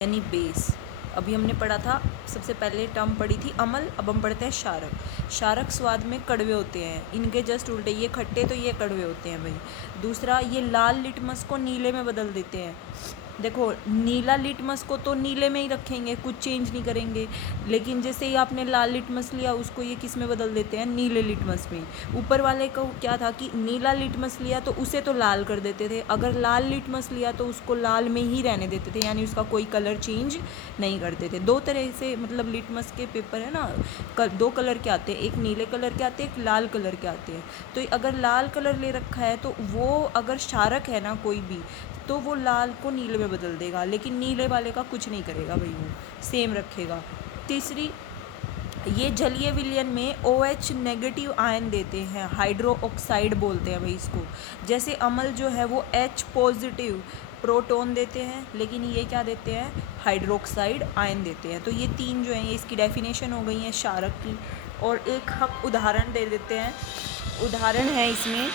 यानी बेस। अभी हमने पढ़ा था, सबसे पहले टर्म पढ़ी थी अम्ल, अब हम पढ़ते हैं क्षारक। क्षारक स्वाद में कड़वे होते हैं, इनके जस्ट उल्टे, ये खट्टे तो ये कड़वे होते हैं भाई। दूसरा, ये लाल लिटमस को नीले में बदल देते हैं। देखो, नीला लिटमस को तो नीले में ही रखेंगे, कुछ चेंज नहीं करेंगे, लेकिन जैसे ही आपने लाल लिटमस लिया उसको ये किस में बदल देते हैं, नीले लिटमस में। ऊपर वाले को क्या था कि नीला लिटमस लिया तो उसे तो लाल कर देते थे, अगर लाल लिटमस लिया तो उसको लाल में ही रहने देते थे, यानी उसका कोई कलर चेंज नहीं करते थे। दो तरह से मतलब लिटमस के पेपर है ना, दो कलर के आते हैं, एक नीले कलर के आते हैं, एक लाल कलर के आते हैं। तो अगर लाल कलर ले रखा है तो वो अगर क्षारक है ना कोई भी, तो वो लाल को नीले में बदल देगा, लेकिन नीले वाले का कुछ नहीं करेगा भाई, वो सेम रखेगा। तीसरी, ये जलीय विलयन में OH नेगेटिव आयन देते हैं, हाइड्रो ऑक्साइड बोलते हैं भाई इसको। जैसे अम्ल जो है वो H पॉजिटिव प्रोटॉन देते हैं, लेकिन ये क्या देते हैं, हाइड्रोक्साइड आयन देते हैं। तो ये तीन जो हैं, ये इसकी डेफिनेशन हो गई है क्षारक की। और एक हम उदाहरण दे देते हैं, उदाहरण है इसमें,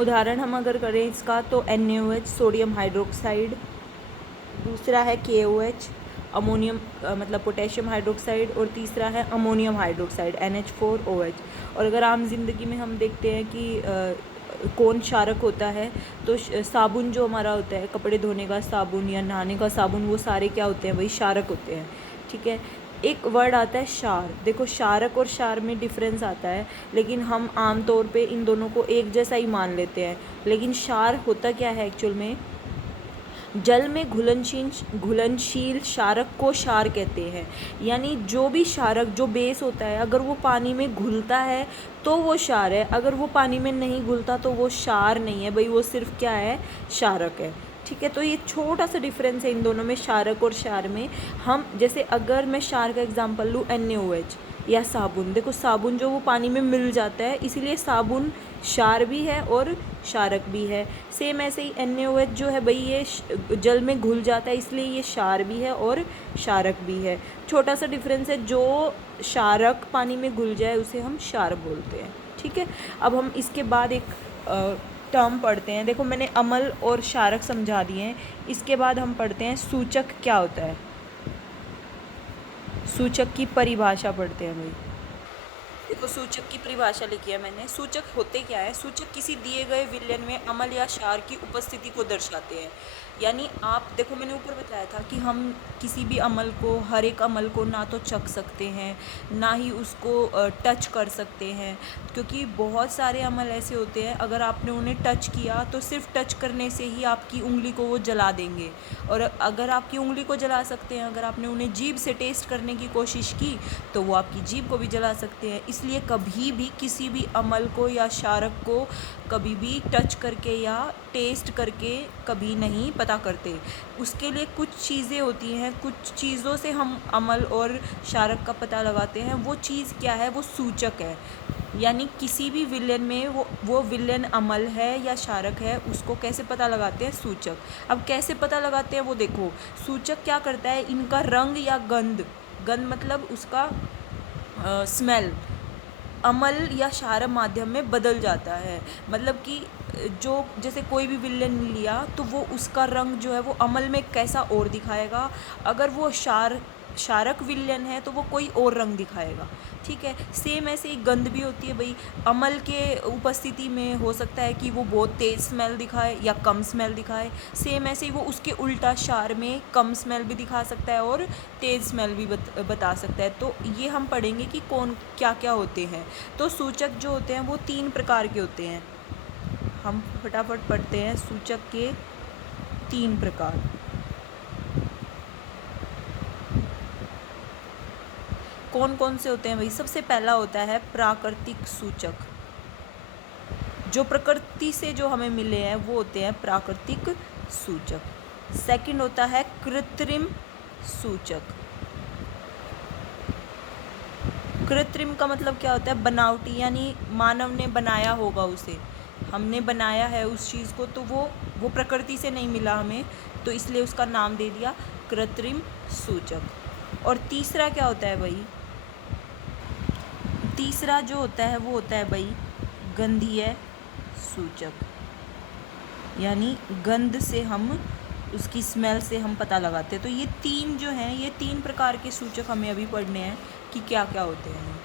उदाहरण हम अगर करें इसका तो NaOH सोडियम हाइड्रोक्साइड, दूसरा है KOH अमोनियम मतलब पोटेशियम हाइड्रोक्साइड, और तीसरा है अमोनियम हाइड्रोक्साइड NH4OH। और अगर आम जिंदगी में हम देखते हैं कि कौन क्षारक होता है, तो साबुन जो हमारा होता है, कपड़े धोने का साबुन या नहाने का साबुन, वो सारे क्या होते हैं भाई, क्षारक होते हैं। ठीक है। एक वर्ड आता है क्षार। देखो, क्षारक और क्षार में डिफरेंस आता है, लेकिन हम आम तौर पे इन दोनों को एक जैसा ही मान लेते हैं। लेकिन क्षार होता क्या है एक्चुअल में, जल में घुलनशील क्षारक को क्षार कहते हैं। यानी जो भी क्षारक, जो बेस होता है, अगर वो पानी में घुलता है तो वो क्षार है, अगर वो पानी में नहीं घुलता तो वो क्षार नहीं है भाई, वो सिर्फ क्या है, क्षारक है। ठीक है। तो ये छोटा सा डिफरेंस है इन दोनों में, क्षारक और क्षार में। हम जैसे अगर मैं क्षार का एग्जांपल लूँ, NaOH या साबुन, देखो साबुन जो वो पानी में मिल जाता है, इसीलिए साबुन क्षार भी है और क्षारक भी है। सेम ऐसे ही NaOH जो है भाई, ये जल में घुल जाता है, इसलिए ये क्षार भी है और क्षारक भी है। छोटा सा डिफरेंस है, जो क्षारक पानी में घुल जाए उसे हम क्षार बोलते हैं। ठीक है। अब हम इसके बाद एक टर्म पढ़ते हैं। देखो, मैंने अम्ल और क्षारक समझा दिए हैं, इसके बाद हम पढ़ते हैं सूचक क्या होता है। सूचक की परिभाषा पढ़ते हैं भाई। देखो, सूचक की परिभाषा लिखी है मैंने। सूचक होते क्या है, सूचक किसी दिए गए विलयन में अम्ल या क्षार की उपस्थिति को दर्शाते हैं। यानी आप देखो, मैंने ऊपर बताया था कि हम किसी भी अम्ल को, हर एक अम्ल को ना तो चख सकते हैं, ना ही उसको टच कर सकते हैं, क्योंकि बहुत सारे अम्ल ऐसे होते हैं, अगर आपने उन्हें टच किया तो सिर्फ टच करने से ही आपकी उंगली को वो जला देंगे। और अगर आपकी उंगली को जला सकते हैं, अगर आपने उन्हें जीभ से टेस्ट करने की कोशिश की तो वो आपकी जीभ को भी जला सकते हैं। इसलिए कभी भी किसी भी अम्ल को या क्षारक को कभी भी टच करके या टेस्ट करके कभी नहीं पता करते। उसके लिए कुछ चीज़ें होती हैं, कुछ चीज़ों से हम अम्ल और क्षारक का पता लगाते हैं। वो चीज़ क्या है, वो सूचक है। यानी किसी भी विलयन में वो विलयन अम्ल है या क्षारक है, उसको कैसे पता लगाते हैं, सूचक। अब कैसे पता लगाते हैं वो देखो, सूचक क्या करता है, इनका रंग या गंध, गंध मतलब उसका स्मेल, अम्ल या क्षारक माध्यम में बदल जाता है। मतलब कि जो जैसे कोई भी विलयन लिया तो वो उसका रंग जो है वो अम्ल में कैसा और दिखाएगा, अगर वो क्षारक विलयन है तो वो कोई और रंग दिखाएगा। ठीक है। सेम ऐसे ही गंध भी होती है भाई, अम्ल के उपस्थिति में हो सकता है कि वो बहुत तेज़ स्मेल दिखाए या कम स्मेल दिखाए। सेम ऐसे ही वो उसके उल्टा क्षार में कम स्मेल भी दिखा सकता है और तेज़ स्मेल भी बता सकता है। तो ये हम पढ़ेंगे कि कौन क्या क्या होते हैं। तो सूचक जो होते हैं वो 3 प्रकार के होते हैं। हम फटाफट पढ़ते हैं सूचक के 3 प्रकार। कौन कौन से होते हैं भाई, सबसे पहला होता है प्राकृतिक सूचक। जो प्रकृति से जो हमें मिले हैं वो होते हैं प्राकृतिक सूचक। सेकंड होता है कृत्रिम सूचक। कृत्रिम का मतलब क्या होता है, बनावटी, यानी मानव ने बनाया होगा उसे, हमने बनाया है उस चीज़ को, तो वो प्रकृति से नहीं मिला हमें, तो इसलिए उसका नाम दे दिया कृत्रिम सूचक। और तीसरा क्या होता है भाई, तीसरा जो होता है वो होता है भाई गंधीय सूचक। यानी गंध से हम उसकी स्मेल से हम पता लगाते हैं। तो ये तीन जो हैं, ये तीन प्रकार के सूचक हमें अभी पढ़ने हैं कि क्या क्या होते हैं।